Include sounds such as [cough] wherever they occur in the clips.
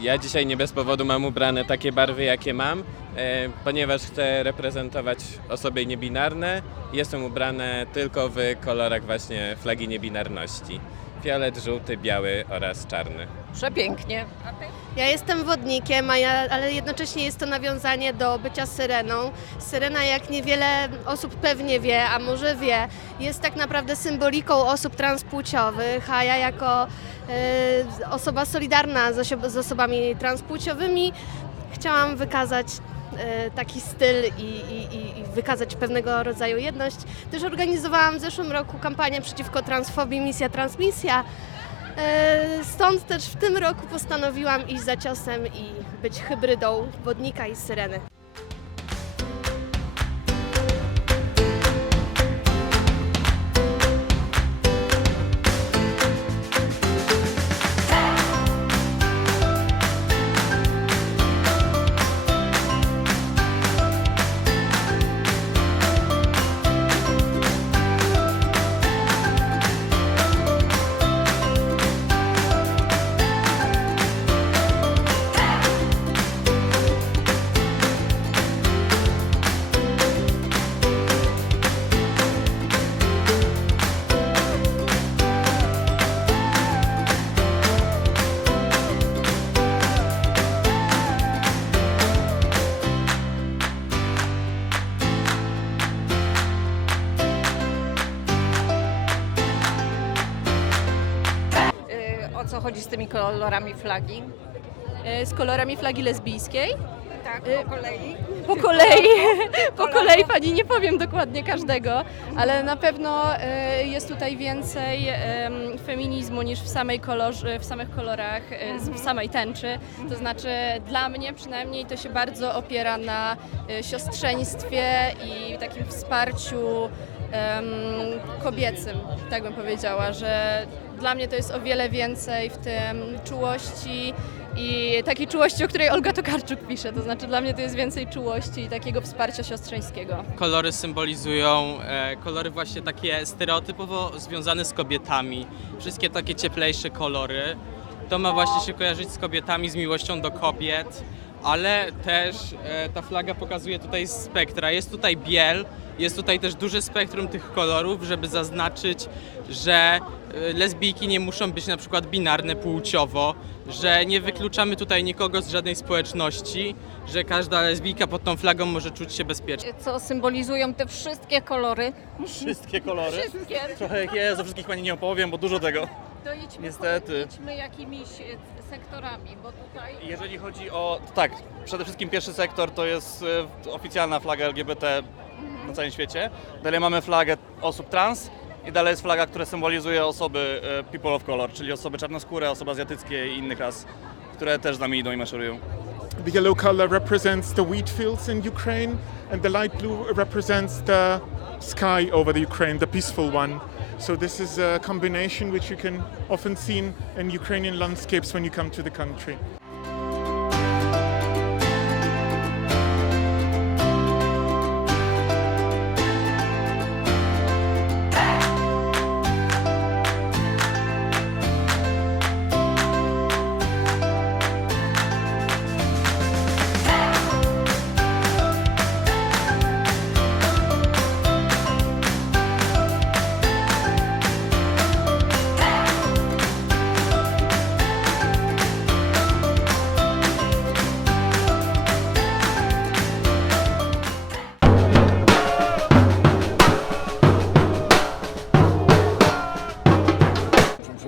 Ja dzisiaj nie bez powodu mam ubrane takie barwy, jakie mam, e, ponieważ chcę reprezentować osoby niebinarne. Jestem ubrane tylko w kolorach właśnie flagi niebinarności. Fiolet, żółty, biały oraz czarny. Przepięknie. Ja jestem wodnikiem, ja, ale jednocześnie jest to nawiązanie do bycia syreną. Syrena, jak niewiele osób pewnie wie, a może wie, jest tak naprawdę symboliką osób transpłciowych, a ja jako e, osoba solidarna z, z osobami transpłciowymi chciałam wykazać e, taki styl i, i- i wykazać pewnego rodzaju jedność. Też organizowałam w zeszłym roku kampanię przeciwko transfobii Misja Transmisja. E, Stąd też w tym roku postanowiłam iść za ciosem i być hybrydą wodnika i syreny. Chodzi z tymi kolorami flagi? e, z kolorami flagi lesbijskiej. Tak, Y, po kolei. Po kolei, [laughs] [laughs] po kolei pani nie powiem dokładnie każdego, ale na pewno e, jest tutaj więcej em, feminizmu niż w, samej kolorze, w samych kolorach, e, w samej tęczy. To znaczy dla mnie przynajmniej to się bardzo opiera na e, siostrzeństwie i takim wsparciu kobiecym, tak bym powiedziała, że dla mnie to jest o wiele więcej w tym czułości i takiej czułości, o której Olga Tokarczuk pisze. To znaczy dla mnie to jest więcej czułości i takiego wsparcia siostrzeńskiego. Kolory symbolizują e, kolory właśnie takie stereotypowo związane z kobietami. Wszystkie takie cieplejsze kolory. To ma właśnie się kojarzyć z kobietami, z miłością do kobiet, ale też e, ta flaga pokazuje tutaj spektra. Jest tutaj biel, jest tutaj też duże spektrum tych kolorów, żeby zaznaczyć, że e, lesbijki nie muszą być na przykład binarne płciowo, że nie wykluczamy tutaj nikogo z żadnej społeczności, że każda lesbijka pod tą flagą może czuć się bezpiecznie. Co symbolizują te wszystkie kolory? Wszystkie kolory. Wszystkie. Trochę jak ja, za wszystkich pani nie opowiem, bo dużo tego. To idźmy, Niestety. jakimiś e, sektorami, bo tutaj... Jeżeli chodzi o. Tak, przede wszystkim pierwszy sektor to jest e, oficjalna flaga LGBT na całym świecie. Dalej mamy flagę osób trans i dalej jest flaga, która symbolizuje osoby e, people of color, czyli osoby czarnoskóre, osoby azjatyckie i innych ras, które też z nami idą i maszerują. The yellow color represents the wheat fields in Ukraine, and the light blue represents the sky over the Ukraine, the peaceful one. So this is a combination which you can often see in Ukrainian landscapes when you come to the country.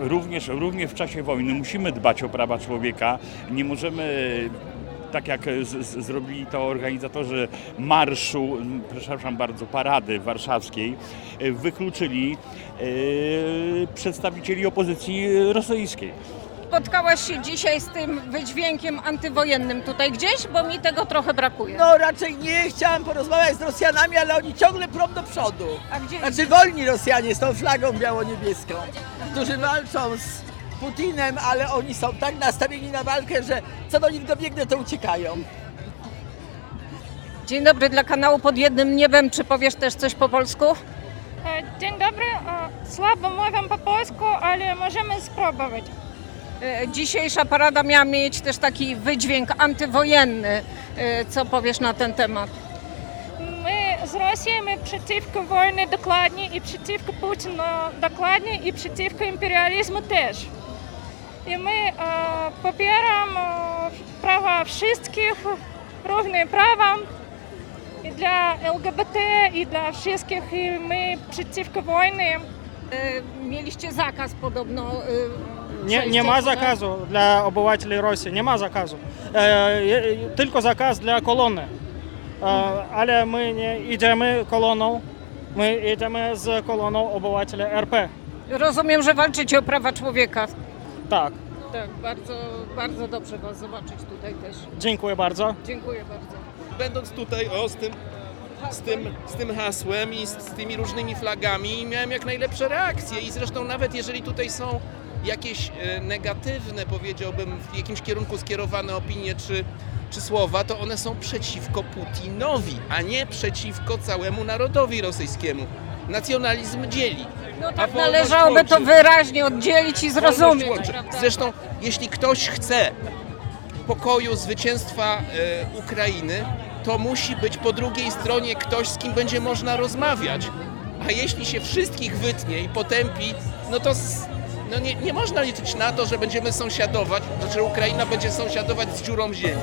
Również, również w czasie wojny musimy dbać o prawa człowieka. Nie możemy, tak jak z, z, zrobili to organizatorzy marszu, przepraszam bardzo, parady warszawskiej, e, wykluczyli e, przedstawicieli opozycji rosyjskiej. Spotkałaś się dzisiaj z tym wydźwiękiem antywojennym tutaj gdzieś, bo mi tego trochę brakuje. No raczej nie, chciałam porozmawiać z Rosjanami, ale oni ciągle prą do przodu. A gdzie? Znaczy wolni Rosjanie z tą flagą biało-niebieską, którzy walczą z Putinem, ale oni są tak nastawieni na walkę, że co do nich dobiegnę, to uciekają. Dzień dobry dla kanału Pod Jednym Niebem. Czy powiesz też coś po polsku? E, Dzień dobry. E, Słabo mówię po polsku, ale możemy spróbować. E, dzisiejsza parada miała mieć też taki wydźwięk antywojenny. E, co powiesz na ten temat? My z Rosją my przeciwko wojnie dokładnie i przeciwko Putinu no, dokładnie i przeciwko imperializmu też. I my e, popieram e, prawa wszystkich, równe prawa i dla LGBT i dla wszystkich i my przeciwko wojnie. Mieliście zakaz podobno nie, nie ma zakazu dla obywateli Rosji, nie ma zakazu. E, tylko zakaz dla kolony. E, ale my nie idziemy koloną, my idziemy z koloną obywateli RP. Rozumiem, że walczycie o prawa człowieka. Tak, Tak, bardzo, bardzo dobrze Was zobaczyć tutaj też. dziękuję bardzo. Dziękuję bardzo. będąc tutaj o, z, tym, z, tym, z tym hasłem i z, z tymi różnymi flagami miałem jak najlepsze reakcje i zresztą nawet jeżeli tutaj są jakieś e, negatywne, powiedziałbym, w jakimś kierunku skierowane opinie czy, czy słowa, to one są przeciwko Putinowi, a nie przeciwko całemu narodowi rosyjskiemu. Nacjonalizm dzieli. No tak należałoby to łączy. wyraźnie oddzielić i zrozumieć. Zresztą, jeśli ktoś chce pokoju, zwycięstwa e, Ukrainy, to musi być po drugiej stronie ktoś, z kim będzie można rozmawiać. A jeśli się wszystkich wytnie i potępi, no to no nie, nie można liczyć na to, że będziemy sąsiadować, że Ukraina będzie sąsiadować z dziurą ziemi.